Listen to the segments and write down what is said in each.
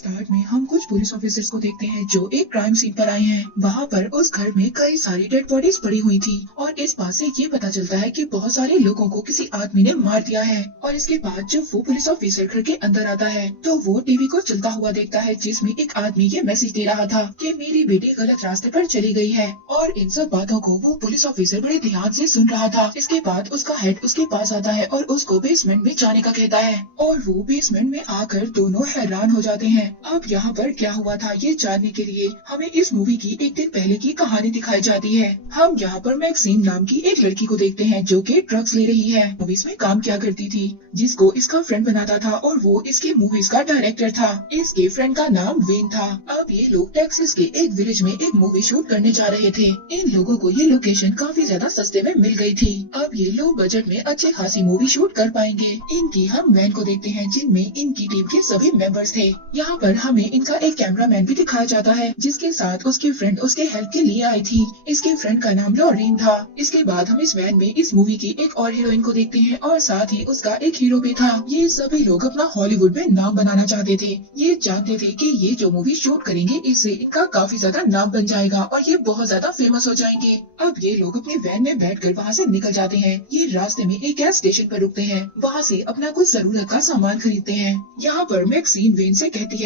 Start में हम कुछ पुलिस ऑफिसर्स को देखते हैं जो एक क्राइम सीन पर आए हैं। वहाँ पर उस घर में कई सारी डेड बॉडीज पड़ी हुई थी और इस बात से ये पता चलता है कि बहुत सारे लोगों को किसी आदमी ने मार दिया है। और इसके बाद जब वो पुलिस ऑफिसर घर के अंदर आता है तो वो टीवी को चलता हुआ देखता है जिसमें एक आदमी ये मैसेज दे रहा था कि मेरी बेटी गलत रास्ते पर चली गई है। और इन सब बातों को वो पुलिस ऑफिसर बड़े ध्यान से सुन रहा था। इसके बाद उसका हेड उसके पास आता है और उसको बेसमेंट में जाने का कहता है और वो बेसमेंट में आकर दोनों हैरान हो जाते हैं। अब यहाँ पर क्या हुआ था ये जानने के लिए हमें इस मूवी की एक दिन पहले की कहानी दिखाई जाती है। हम यहाँ पर मैक्सिन नाम की एक लड़की को देखते हैं जो कि ड्रग्स ले रही है। मूवीज में काम किया करती थी जिसको इसका फ्रेंड बनाता था और वो इसके मूवीज का डायरेक्टर था। इसके फ्रेंड का नाम वेन था। अब ये लोग टेक्सास के एक विलेज में एक मूवी शूट करने जा रहे थे। इन लोगों को ये लोकेशन काफी ज्यादा सस्ते में मिल गई थी। अब ये लोग बजट में अच्छी खासी मूवी शूट कर पाएंगे। इनकी हम वैन को देखते हैं जिनमें इनकी टीम के सभी मेंबर्स थे। यहाँ पर हमें इनका एक कैमरामैन भी दिखाया जाता है जिसके साथ उसके फ्रेंड उसके हेल्प के लिए आई थी। इसके फ्रेंड का नाम लॉरेन था। इसके बाद हम इस वैन में इस मूवी की एक और हीरोइन को देखते हैं और साथ ही उसका एक हीरो भी था। ये सभी लोग अपना हॉलीवुड में नाम बनाना चाहते थे। ये जानते थे कि ये जो मूवी शूट करेंगे इससे इनका काफी ज्यादा नाम बन जाएगा और ये बहुत ज्यादा फेमस हो जाएंगे। अब ये लोग अपने वैन में बैठकर वहाँ से निकल जाते हैं। ये रास्ते में एक गैस स्टेशन पर रुकते हैं। वहाँ से अपना कुछ जरूरत का सामान खरीदते हैं। यहाँ पर मैक्सिन वेन से कहती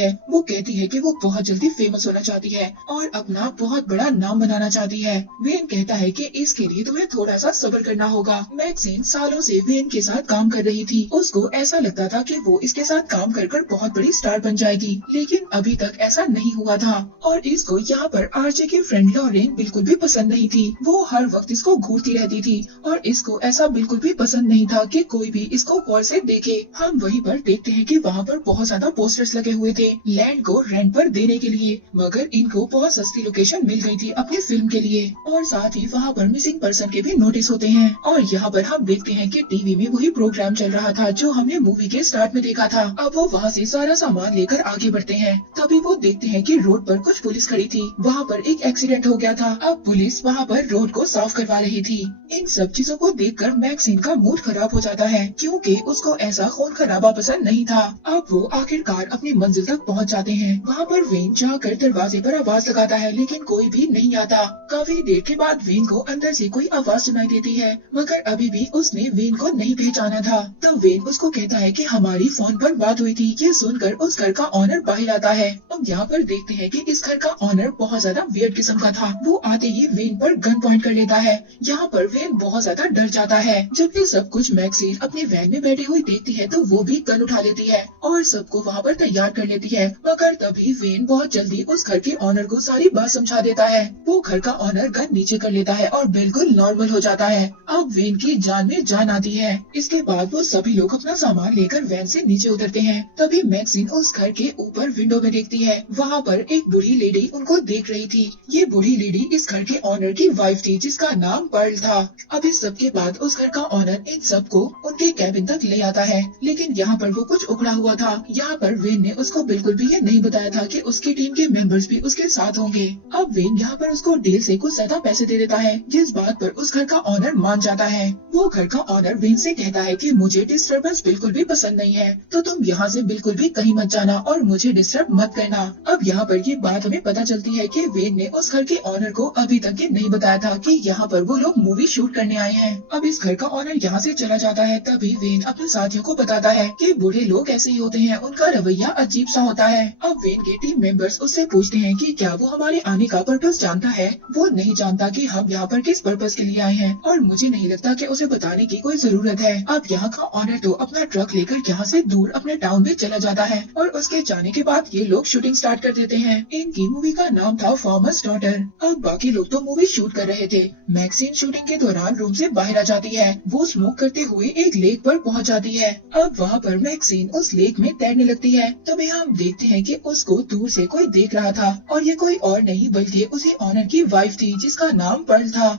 है कि वो बहुत जल्दी फेमस होना चाहती है और अपना बहुत बड़ा नाम बनाना चाहती है। वेन कहता है कि इसके लिए तुम्हें थोड़ा सा सब्र करना होगा। मैक्सिन सालों से वेन के साथ काम कर रही थी। उसको ऐसा लगता था कि वो इसके साथ काम कर बहुत बड़ी स्टार बन जाएगी, लेकिन अभी तक ऐसा नहीं हुआ था। और इसको यहाँ पर आरजे की फ्रेंड लॉरेन बिल्कुल भी पसंद नहीं थी। वो हर वक्त इसको घूरती रहती थी और इसको ऐसा बिल्कुल भी पसंद नहीं था कि कोई भी इसको गौर से देखे। हम वहीं पर देखते हैं कि वहाँ पर बहुत ज्यादा पोस्टर्स लगे हुए थे लैंड को रेंट पर देने के लिए, मगर इनको बहुत सस्ती लोकेशन मिल गई थी अपनी फिल्म के लिए। और साथ ही वहाँ पर मिसिंग पर्सन के भी नोटिस होते हैं। और यहाँ पर हम देखते हैं कि टीवी में वही प्रोग्राम चल रहा था जो हमने मूवी के स्टार्ट में देखा था। अब वो वहाँ से सारा सामान लेकर आगे बढ़ते हैं। तभी वो देखते हैं कि रोड पर कुछ पुलिस खड़ी थी। वहाँ पर एक एक्सीडेंट हो गया था। अब पुलिस वहाँ पर रोड को साफ करवा रही थी। इन सब चीजों को देखकर मैक्सिन का मूड खराब हो जाता है क्योंकि उसको ऐसा खून खराबा पसंद नहीं था। अब वो आखिरकार अपनी मंजिल तक पहुँच जाते हैं। वहाँ पर वेन जाकर दरवाजे पर आवाज लगाता है लेकिन कोई भी नहीं आता। काफी देर के बाद वेन को अंदर से कोई आवाज सुनाई देती है, मगर अभी भी उसने वेन को नहीं पहचाना था। तब वेन उसको कहता है कि हमारी फोन पर बात हुई थी। ये सुनकर उस घर का ऑनर बाहर आता है। अब यहाँ पर देखते हैं कि इस घर का ऑनर बहुत ज्यादा वियर्ड किस्म का था। वो आते ही वेन पर गन पॉइंट कर लेता है। यहाँ पर वेन बहुत ज्यादा डर जाता है। जब ये सब कुछ मैक्सिन अपने वैन में बैठी हुई देखती है तो वो भी गन उठा लेती है और सबको वहाँ पर तैयार कर लेती है। मगर तभी वेन बहुत जल्दी उस घर के ऑनर को सारी बात समझा देता है। वो घर का ऑनर गन नीचे कर लेता है और बिल्कुल नॉर्मल हो जाता है। अब वेन की जान में जान आती है। इसके बाद वो सभी लोग अपना सामान लेकर वैन से नीचे उतरते हैं। तभी मैक्सिन उस घर के ऊपर विंडो में देखती है। वहाँ पर एक बूढ़ी लेडी उनको देख रही थी। ये बूढ़ी लेडी इस घर के ऑनर की वाइफ थी जिसका नाम पर्ल था। अब इस सब के बाद उस घर का ऑनर इन सबको उनके कैबिन तक ले आता है, लेकिन यहाँ पर वो कुछ उखड़ा हुआ था। यहाँ पर वेन ने उसको बिल्कुल भी ये नहीं बताया था कि उसकी टीम के मेंबर्स भी उसके साथ होंगे। अब वेन यहाँ पर उसको डील से कुछ ज्यादा पैसे दे देता है जिस बात पर उस घर का ऑनर मान जाता है। वो घर का ऑनर वेन से कहता है कि मुझे डिस्टर्बेंस बिल्कुल भी पसंद नहीं है, तो तुम यहाँ से बिल्कुल भी कहीं मत जाना और मुझे डिस्टर्ब मत करना। अब यहाँ पर ये बात हमें पता चलती है कि वेन ने उस घर के ऑनर को अभी तक ये नहीं बताया था कि यहाँ पर वो लोग मूवी शूट करने आए हैं। अब इस घर का ऑनर यहाँ से चला जाता है। तभी वेन अपने साथियों को बताता है कि बूढ़े लोग ऐसे ही होते हैं, उनका रवैया अजीब सा होता है। अब वेन के टीम मेंबर्स उससे पूछते हैं कि क्या वो हमारे आने का पर्पस जानता है। वो नहीं जानता कि हम यहाँ पर किस पर्पस के लिए आए हैं और मुझे नहीं लगता कि उसे बताने की कोई जरूरत है। अब यहाँ का ऑनर तो अपना ट्रक लेकर यहाँ से दूर अपने टाउन में चला जाता है और उसके जाने के बाद ये लोग शूटिंग स्टार्ट कर देते हैं। इनकी मूवी का नाम था फार्मर्स डॉटर। अब बाकी लोग तो मूवी शूट कर रहे थे। मैक्सिन शूटिंग के दौरान रूम से बाहर आ जाती है। वो स्मोक करते हुए एक लेक पर पहुंच जाती है। अब वहाँ पर मैक्सिन उस लेक में तैरने लगती है। तभी हम देखते हैं कि उसको दूर से कोई देख रहा था और ये कोई और नहीं बल्कि उसी ऑनर की वाइफ थी जिसका नाम पर्ल था।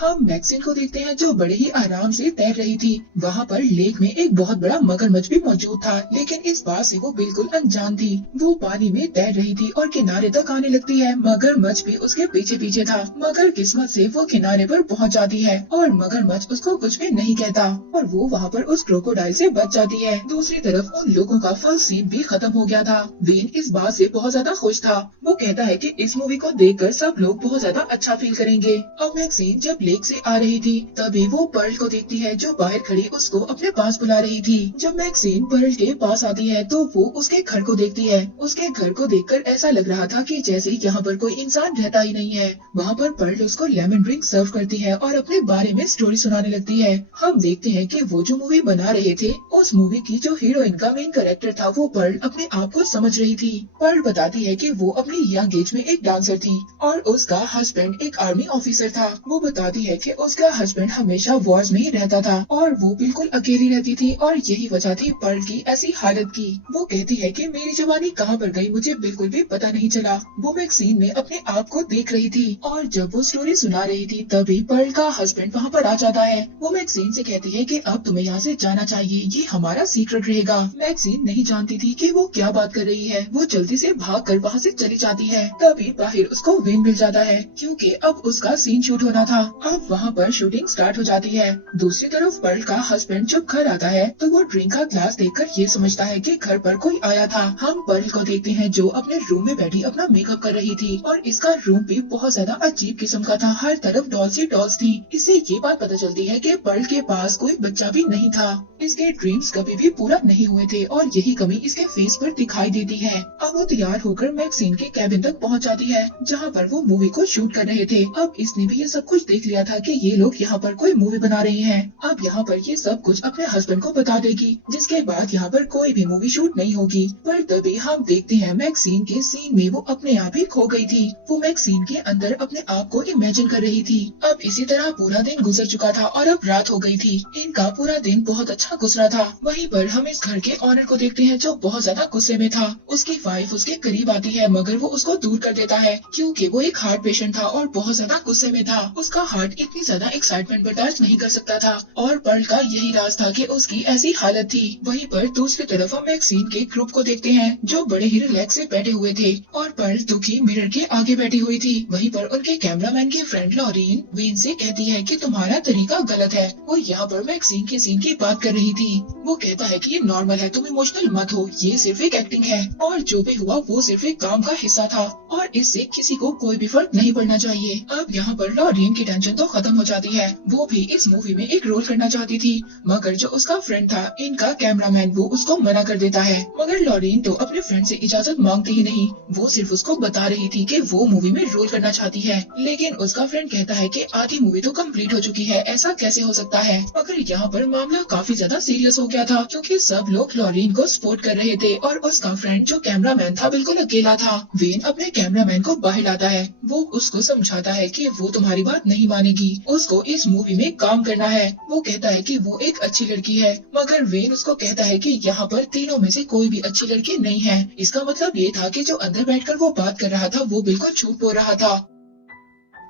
हम मैक्सिन को देखते हैं जो बड़े ही आराम से तैर रही थी। वहाँ पर लेक में एक बहुत बड़ा मगरमच्छ भी मौजूद था, लेकिन इस बात से वो बिल्कुल अनजान थी। वो पानी में तैर रही थी और किनारे तक आने लगती है। मगरमच्छ भी उसके पीछे पीछे था, मगर किस्मत से वो किनारे पर पहुँच जाती है और मगरमच्छ उसको कुछ भी नहीं कहता और वो वहाँ पर उस क्रोकोडाइल से बच जाती है। दूसरी तरफ उन लोगों का फर्स्ट सीन भी खत्म हो गया था। वेन इस बात से बहुत ज्यादा खुश था। वो कहता है कि इस मूवी को देखकर सब लोग बहुत ज्यादा अच्छा फील करेंगे। अब मैक्सिन जब लेक से आ रही थी तभी वो पर्ल को देखती है जो बाहर खड़ी उसको अपने पास बुला रही थी। जब मैक्सिन पर्ल के पास आती है तो वो उसके घर को देखती है। उसके घर को देखकर ऐसा लग रहा था कि जैसे यहाँ पर कोई इंसान रहता ही नहीं है। वहाँ पर पर्ल उसको लेमन ड्रिंक सर्व करती है और अपने बारे में स्टोरी सुनाने लगती है। हम देखते हैं कि वो जो मूवी बना रहे थे उस मूवी की जो हीरोइन का मेन कैरेक्टर था वो पर्ल अपने आप को समझ रही थी। पर्ल बताती है कि वो अपनी यंग एज में एक डांसर थी और उसका हस्बैंड एक आर्मी ऑफिसर था। वो बताती है कि उसका हस्बैंड हमेशा वॉर्स में ही रहता था और वो बिल्कुल अकेली रहती थी और यही वजह थी पर्ल की ऐसी हालत की। वो कहती है कि मेरी जवानी कहाँ पर गई मुझे बिल्कुल भी पता नहीं चला। वो मैक्सिन में अपने आप को देख रही थी और जब वो स्टोरी सुना रही थी तभी पर्ल का हस्बैंड वहाँ पर आ जाता है। वो मैक्सिन से कहती है कि अब तुम्हें यहाँ से जाना चाहिए, ये हमारा सीक्रेट रहेगा। मैक्सिन नहीं जानती थी कि वो क्या बात कर रही है। वो जल्दी से भागकर वहाँ से चली जाती है। तभी बाहर उसको वेन मिल जाता है क्योंकि अब उसका सीन शूट होना था। अब वहाँ पर शूटिंग स्टार्ट हो जाती है। दूसरी तरफ पर्ल का हस्बैंड जब घर आता है तो वो ड्रिंक का ग्लास देखकर ये समझता है कि घर पर कोई आया था। हम पर्ल को देखते हैं जो अपने रूम में बैठी अपना मेकअप कर रही थी और इसका रूम भी बहुत ज्यादा अजीब किस्म का था। हर तरफ डॉल्स ही डॉल्स थी। इससे ये बात पता चलती है कि पर्ल के पास कोई बच्चा भी नहीं था। इसके ड्रीम्स कभी भी पूरा नहीं हुए थे और यही कमी इसके फेस पर दिखाई देती है। अब वो तैयार होकर मैक्सिन के कैबिन तक पहुंच जाती है जहां पर वो मूवी को शूट कर रहे थे। अब इसने भी ये सब कुछ देख लिया था कि ये लोग यहाँ पर कोई मूवी बना रहे हैं। अब यहाँ पर ये सब कुछ अपने हस्बैंड को बता देगी जिसके बाद यहाँ पर कोई भी मूवी शूट नहीं होगी। पर तभी हम देखते हैं मैक्सिन के सीन में वो अपने आप ही खो गई थी। वो मैक्सिन के अंदर अपने आप को इमेजिन कर रही थी। अब इसी तरह पूरा दिन गुजर चुका था और अब रात हो गई थी। इनका पूरा दिन बहुत अच्छा गुजरा था। वहीं पर हम इस घर के ऑनर को देखते हैं जो बहुत ज्यादा गुस्से में था। उसकी वाइफ उसके करीब आती है मगर वो उसको दूर कर देता है क्योंकि वो एक हार्ट पेशेंट था और बहुत ज्यादा गुस्से में था। उसका हार्ट इतनी ज्यादा एक्साइटमेंट बर्दाश्त नहीं कर सकता था और पर्ल का यही राज था कि उसकी ऐसी हालत थी। वहीं पर दूसरी तरफ हम मैक्सिन के ग्रुप को देखते हैं जो बड़े ही रिलैक्स से बैठे हुए थे और पर्ल दुखी मिरर के आगे बैठी हुई थी। वहीं पर उनके कैमरामैन की फ्रेंड लॉरीन वेन से कहती है कि तुम्हारा तरीका गलत है। वो यहाँ पर मैक्सिन के सीन की बात कर रही थी। वो कहता है कि ये नॉर्मल है, तुम इमोशनल मत हो, ये सिर्फ एक एक्टिंग है और जो भी हुआ वो सिर्फ एक काम का हिस्सा था और इससे किसी को कोई भी फर्क नहीं पड़ना चाहिए। अब यहाँ पर लॉरीन की टेंशन तो खत्म हो जाती है। वो भी इस मूवी में एक रोल करना चाहती थी मगर जो उसका फ्रेंड था इनका कैमरामैन वो उसको मना कर देता है। मगर लॉरीन तो अपने फ्रेंड से इजाजत मांगती ही नहीं, वो सिर्फ उसको बता रही थी कि वो मूवी में रोल करना चाहती है। लेकिन उसका फ्रेंड कहता है कि आधी मूवी तो कंप्लीट हो चुकी है, ऐसा कैसे हो सकता है। मगर यहाँ पर मामला काफी ज्यादा सीरियस हो गया था क्योंकि सब लोग लॉरीन को सपोर्ट कर रहे थे और उसका फ्रेंड जो कैमरामैन था बिल्कुल अकेला था। वेन अपने कैमरामैन को बाहर लाता है। वो उसको समझाता है कि वो तुम्हारी बात नहीं मानेगी, उसको इस मूवी में काम करना है। वो कहता है कि वो एक अच्छी लड़की है मगर वेन उसको कहता है कि यहाँ पर तीनों में से कोई भी अच्छी लड़की नहीं है। इसका मतलब ये था कि जो अंदर बैठकर वो बात कर रहा था वो बिल्कुल झूठ बोल रहा था।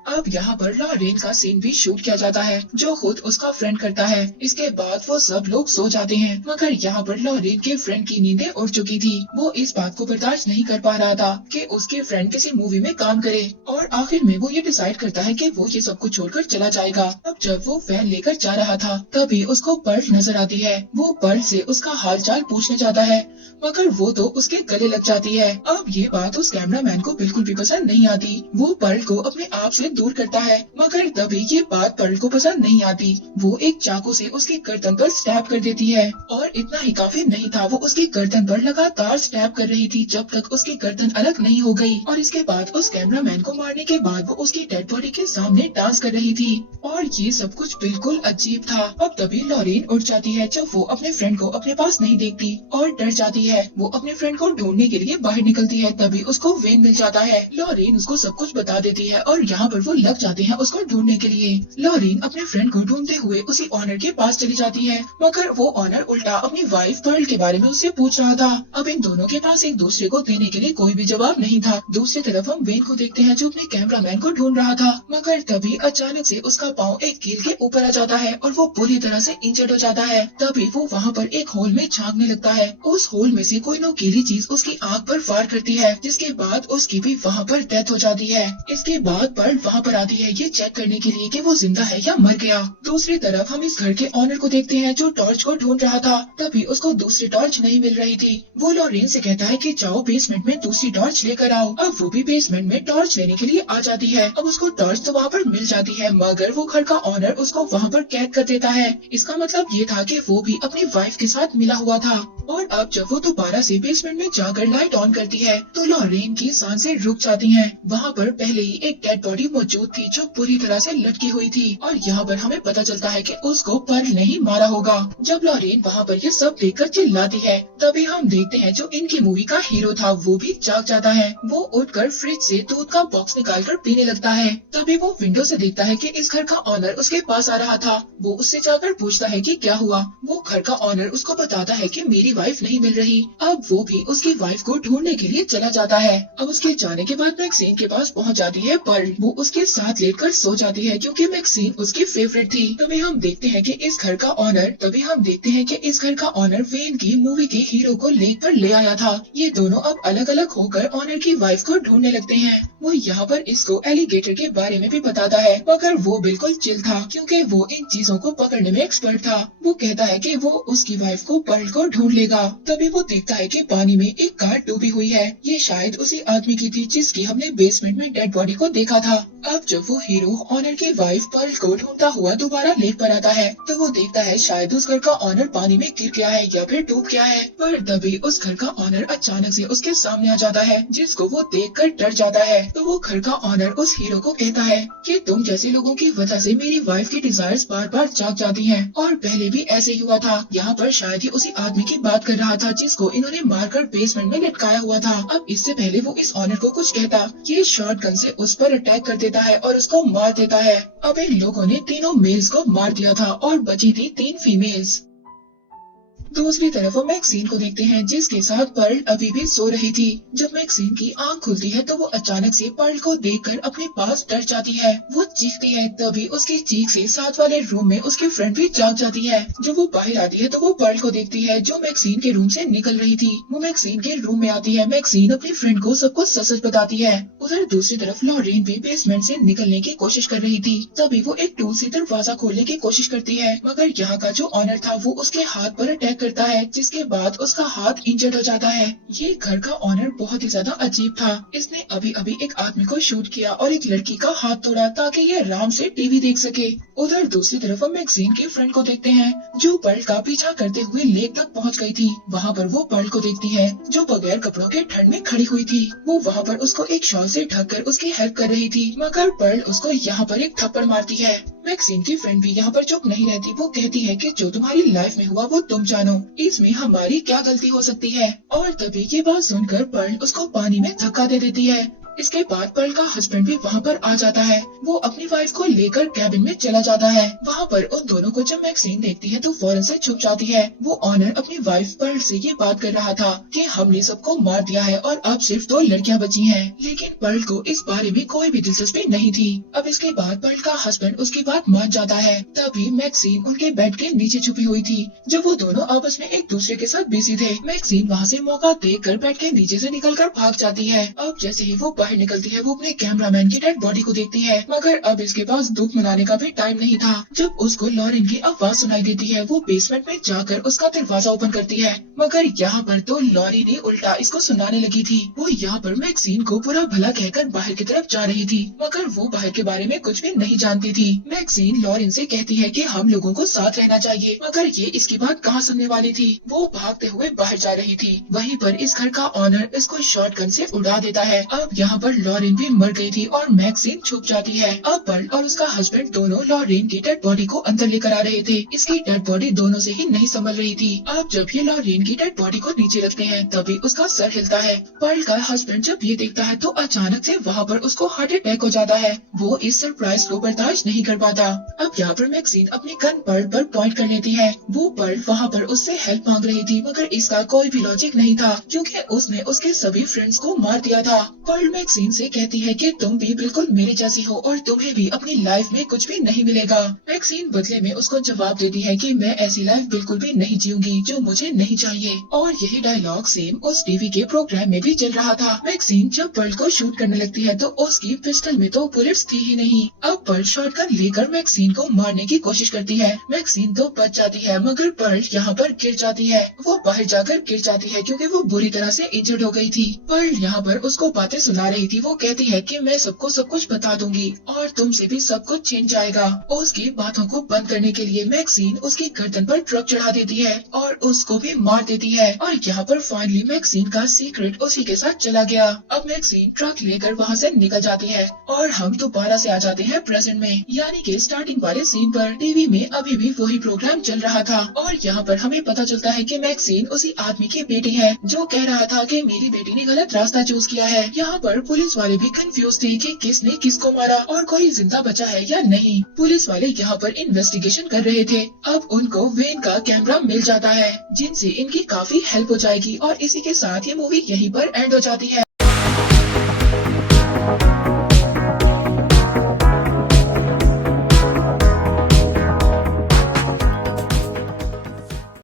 अब यहाँ पर लॉरेन का सीन भी शूट किया जाता है जो खुद उसका फ्रेंड करता है। इसके बाद वो सब लोग सो जाते हैं मगर यहाँ पर लॉरेन के फ्रेंड की नींदें उड़ चुकी थी। वो इस बात को बर्दाश्त नहीं कर पा रहा था कि उसके फ्रेंड किसी मूवी में काम करे और आखिर में वो ये डिसाइड करता है कि वो ये सब कुछ छोड़कर चला जाएगा। अब जब वो वैन लेकर जा रहा था तभी उसको पर्ल नजर आती है। वो पर्ल से उसका हाल चाल पूछने जाता है मगर वो तो उसके गले लग जाती है। अब ये बात उस कैमरामैन को बिल्कुल भी पसंद नहीं आती। वो पर्ल को अपने आप से दूर करता है मगर तभी ये बात पर्ल को पसंद नहीं आती। वो एक चाकू से उसके गर्दन पर स्टैब कर देती है और इतना ही काफी नहीं था, वो उसके गर्दन पर लगातार स्टैब कर रही थी जब तक उसकी गर्दन अलग नहीं हो गई। और इसके बाद उस कैमरामैन को मारने के बाद वो उसकी डेड बॉडी के सामने डांस कर रही थी और ये सब कुछ बिल्कुल अजीब था। अब तभी लॉरेन उठ जाती है जब वो अपने फ्रेंड को अपने पास नहीं देखती और डर जाती है। वो अपने फ्रेंड को ढूंढने के लिए बाहर निकलती है तभी उसको वेन मिल जाता है। लॉरेन उसको सब कुछ बता देती है और यहाँ पर वो लग जाते हैं उसको ढूंढने के लिए। लॉरेन अपने फ्रेंड को ढूंढते हुए उसी ऑनर के पास चली जाती है, मगर वो ऑनर उल्टा अपनी वाइफ पर्ल के बारे में उससे पूछ रहा था। अब इन दोनों के पास एक दूसरे को देने के लिए कोई भी जवाब नहीं था। दूसरी तरफ हम वेन को देखते हैं जो अपने कैमरामैन को ढूंढ रहा था, मगर तभी अचानक से उसका पाँव एक कील के ऊपर आ जाता है और वो पूरी तरह से इंजर्ड हो जाता है। तभी वो वहाँ पर एक होल में झांकने लगता है। उस होल में से कोई नुकीली चीज उसकी आँख पर फायर करती है, जिसके बाद उसकी भी वहाँ पर डेथ हो जाती है। इसके बाद पर्ल वहाँ पर आती है ये चेक करने के लिए कि वो जिंदा है या मर गया। दूसरी तरफ हम इस घर के ऑनर को देखते हैं जो टॉर्च को ढूंढ रहा था। तभी उसको दूसरी टॉर्च नहीं मिल रही थी। वो लॉरेन से कहता है कि जाओ बेसमेंट में दूसरी टॉर्च लेकर आओ। अब वो भी बेसमेंट में टॉर्च लेने के लिए आ जाती है। अब उसको टॉर्च तो वहाँ पर मिल जाती है, मगर वो घर का ऑनर उसको वहाँ पर कैद कर देता है। इसका मतलब ये था कि वो भी अपनी वाइफ के साथ मिला हुआ था। और अब जब वो दोबारा से बेसमेंट में जाकर लाइट ऑन करती है तो लॉरेन की सांसें रुक जाती हैं। वहाँ पर पहले ही एक डेड बॉडी मौजूद थी जो पूरी तरह से लटकी हुई थी और यहाँ पर हमें पता चलता है कि उसको पर्ल ने ही मारा होगा। जब लॉरेन वहाँ पर ये सब देखकर चिल्लाती है तभी हम देखते हैं जो इनकी मूवी का हीरो था वो भी जाग जाता है। वो उठकर फ्रिज से दूध का बॉक्स निकालकर पीने लगता है। तभी वो विंडो से देखता है कि इस घर का ऑनर उसके पास आ रहा था। वो उससे जाकर पूछता है कि क्या हुआ। वो घर का ऑनर उसको बताता है कि मेरी वाइफ नहीं मिल रही। अब वो भी उसकी वाइफ को ढूंढने के लिए चला जाता है। अब उसके जाने के बाद मैक्सीन के पास पहुंच जाती है पर्ल। वो उसके साथ लेटकर सो जाती है क्योंकि मैक्सीन उसकी फेवरेट थी। तभी हम देखते हैं कि इस घर का ऑनर वेन की मूवी के हीरो को लेकर ले आया था। ये दोनों अब अलग अलग होकर ऑनर की वाइफ को ढूंढने लगते हैं। वो यहाँ पर इसको एलिगेटर के बारे में भी बताता है, मगर वो बिल्कुल चिल था क्योंकि वो इन चीजों को पकड़ने में एक्सपर्ट था। वो कहता है कि वो उसकी वाइफ को पर्ल को ढूंढ लेगा। तभी वो देखता है कि पानी में एक कार डूबी हुई है। ये शायद उसी आदमी की थी जिसकी हमने बेसमेंट में डेड बॉडी को देखा था। अब जब वो हीरो ऑनर की वाइफ पर्ल को ढूंढता हुआ दोबारा लेक पर आता है तो वो देखता है शायद उस घर का ऑनर पानी में गिर गया है या फिर डूब गया है। पर तभी उस घर का ऑनर अचानक से उसके सामने आ जाता है, जिसको वो देखकर डर जाता है। तो वो घर का ऑनर उस हीरो को कहता है कि तुम जैसे लोगों की वजह से मेरी वाइफ की डिजायर्स बार बार जाग जाती हैं और पहले भी ऐसे ही हुआ था। यहाँ पर शायद ही उसी आदमी की बात कर रहा था जिसको इन्होंने मारकर बेसमेंट में लटकाया हुआ था। अब इससे पहले वो इस ऑनर को कुछ कहता, ये शॉटगन से उस पर अटैक कर देता है और उसको मार देता है। अब इन लोगों ने तीनों मेल्स को मार दिया था और बची थी 3 फीमेल्स। दूसरी तरफ हम मैक्सीन को देखते हैं जिसके साथ पर्ल अभी भी सो रही थी। जब मैक्सीन की आंख खुलती है तो वो अचानक से पर्ल को देखकर अपने पास डर जाती है। वो चीखती है, तभी उसकी चीख से साथ वाले रूम में उसकी फ्रेंड भी जाग जाती है। जब वो बाहर आती है तो वो पर्ल को देखती है जो मैक्सीन के रूम से निकल रही थी। वो मैक्सीन के रूम में आती है। मैक्सीन अपनी फ्रेंड को सब कुछ सच बताती है। उधर दूसरी तरफ लॉरेन भी बेसमेंट से निकलने की कोशिश कर रही थी। तभी वो एक टूल से दरवाजा खोलने की कोशिश करती है, मगर यहाँ का जो ऑनर था वो उसके हाथ पर अटैक करता है, जिसके बाद उसका हाथ इंजर्ड हो जाता है। ये घर का ऑनर बहुत ही ज्यादा अजीब था। इसने अभी अभी एक आदमी को शूट किया और एक लड़की का हाथ तोड़ा ताकि ये आराम से टीवी देख सके। उधर दूसरी तरफ हम मैक्सीन के फ्रेंड को देखते हैं जो पर्ल का पीछा करते हुए लेक तक पहुंच गई थी। वहाँ पर वो पर्ल को देखती है जो बगैर कपड़ों के ठंड में खड़ी हुई थी। वो वहाँ पर उसको एक शॉल से ढककर उसकी हेल्प कर रही थी, मगर पर्ल उसको यहाँ पर एक थप्पड़ मारती है। मैक्सीन की फ्रेंड भी यहाँ पर चुप नहीं रहती। वो कहती है कि जो तुम्हारी लाइफ में हुआ वो तुम जानो, इसमें हमारी क्या गलती हो सकती है। और तभी ये बात सुनकर पर्ल उसको पानी में धक्का दे देती है। इसके बाद पर्ल का हस्बैंड भी वहाँ पर आ जाता है। वो अपनी वाइफ को लेकर कैबिन में चला जाता है। वहाँ पर उन दोनों को जब मैक्सीन देखती है तो फौरन से छुप जाती है। वो ऑनर अपनी वाइफ पर्ल से ये बात कर रहा था कि हमने सबको मार दिया है और अब सिर्फ 2 लड़कियां बची हैं। लेकिन पर्ल को इस बारे में कोई भी दिलचस्पी नहीं थी। अब इसके बाद पर्ल का हस्बैंड उसकी बात मान जाता है। तभी मैक्सीन उनके बेड के नीचे छुपी हुई थी। जब वो दोनों आपस में एक दूसरे के साथ बिजी थे, मैक्सीन वहाँ से मौका देखकर बेड के नीचे से निकलकर भाग जाती है। अब जैसे ही वो बाहर निकलती है वो अपने कैमरामैन की डेड बॉडी को देखती है, मगर अब इसके पास दुख मनाने का भी टाइम नहीं था। जब उसको लॉरेन की आवाज सुनाई देती है वो बेसमेंट में जाकर उसका दरवाजा ओपन करती है, मगर यहाँ पर तो लॉरी ने उल्टा इसको सुनाने लगी थी। वो यहाँ पर मैक्सीन को बुरा भला कहकर बाहर की तरफ जा रही थी, मगर वो बाहर के बारे में कुछ भी नहीं जानती थी। मैक्सीन लॉरेन से कहती है कि हम लोगों को साथ रहना चाहिए, मगर ये इसकी बात कहाँ सुनने वाली थी। वो भागते हुए बाहर जा रही थी। वहीं पर इस घर का ऑनर इसको शॉटगन से उड़ा देता है। अब यहाँ यहाँ पर लॉरेन भी मर गई थी और मैक्सिन छुप जाती है। अब पर्ल और उसका हस्बैंड दोनों लॉरेन की डेड बॉडी को अंदर लेकर आ रहे थे। इसकी डेड बॉडी दोनों से ही नहीं संभल रही थी। अब जब ये लॉरेन की डेड बॉडी को नीचे रखते हैं तभी उसका सर हिलता है। पर्ल का हस्बैंड जब ये देखता है तो अचानक से वहाँ पर उसको हार्ट अटैक हो जाता है। वो इस सरप्राइज को बर्दाश्त नहीं कर पाता। अब यहाँ पर मैक्सिन अपनी गन पर्ल पर पॉइंट कर लेती है। वो पर्ल वहाँ पर उससे हेल्प मांग रही थी मगर इसका कोई भी लॉजिक नहीं था क्योंकि उसने उसके सभी फ्रेंड्स को मार दिया था। पर्ल मैक्सिन से कहती है कि तुम भी बिल्कुल मेरे जैसी हो और तुम्हें भी अपनी लाइफ में कुछ भी नहीं मिलेगा। मैक्सिन बदले में उसको जवाब देती है कि मैं ऐसी लाइफ बिल्कुल भी नहीं जीऊंगी जो मुझे नहीं चाहिए। और यही डायलॉग सेम उस टीवी के प्रोग्राम में भी चल रहा था। मैक्सिन जब पर्ल को शूट करने लगती है तो उसकी पिस्टल में तो बुलेट्स थी ही नहीं। अब पर्ल शॉटगन लेकर मैक्सिन को मारने की कोशिश करती है। मैक्सिन तो बच जाती है मगर पर्ल यहाँ पर गिर जाती है। वो बाहर जाकर गिर जाती है क्योंकि वो बुरी तरह से इंजर्ड हो गई थी। पर्ल यहाँ पर उसको बातें सुना रही थी। वो कहती है कि मैं सबको सब कुछ बता दूंगी और तुमसे भी सब कुछ छिन जाएगा। उसकी बातों को बंद करने के लिए मैक्सिन उसकी गर्दन पर ट्रक चढ़ा देती है और उसको भी मार देती है। और यहाँ पर फाइनली मैक्सिन का सीक्रेट उसी के साथ चला गया। अब मैक्सिन ट्रक लेकर वहाँ से निकल जाती है और हम दोबारा से आ जाते हैं प्रेजेंट में, यानी कि स्टार्टिंग वाले सीन पर। टीवी में अभी भी वही प्रोग्राम चल रहा था और यहाँ पर हमें पता चलता है कि मैक्सिन उसी आदमी की बेटी है जो कह रहा था कि मेरी बेटी ने गलत रास्ता चूज किया है। यहाँ पर पुलिस वाले भी कंफ्यूज थे कि किसने किसको मारा और कोई जिंदा बचा है या नहीं। पुलिस वाले यहाँ पर इन्वेस्टिगेशन कर रहे थे। अब उनको वेन का कैमरा मिल जाता है जिनसे इनकी काफी हेल्प हो जाएगी और इसी के साथ ये मूवी यहीं पर एंड हो जाती है।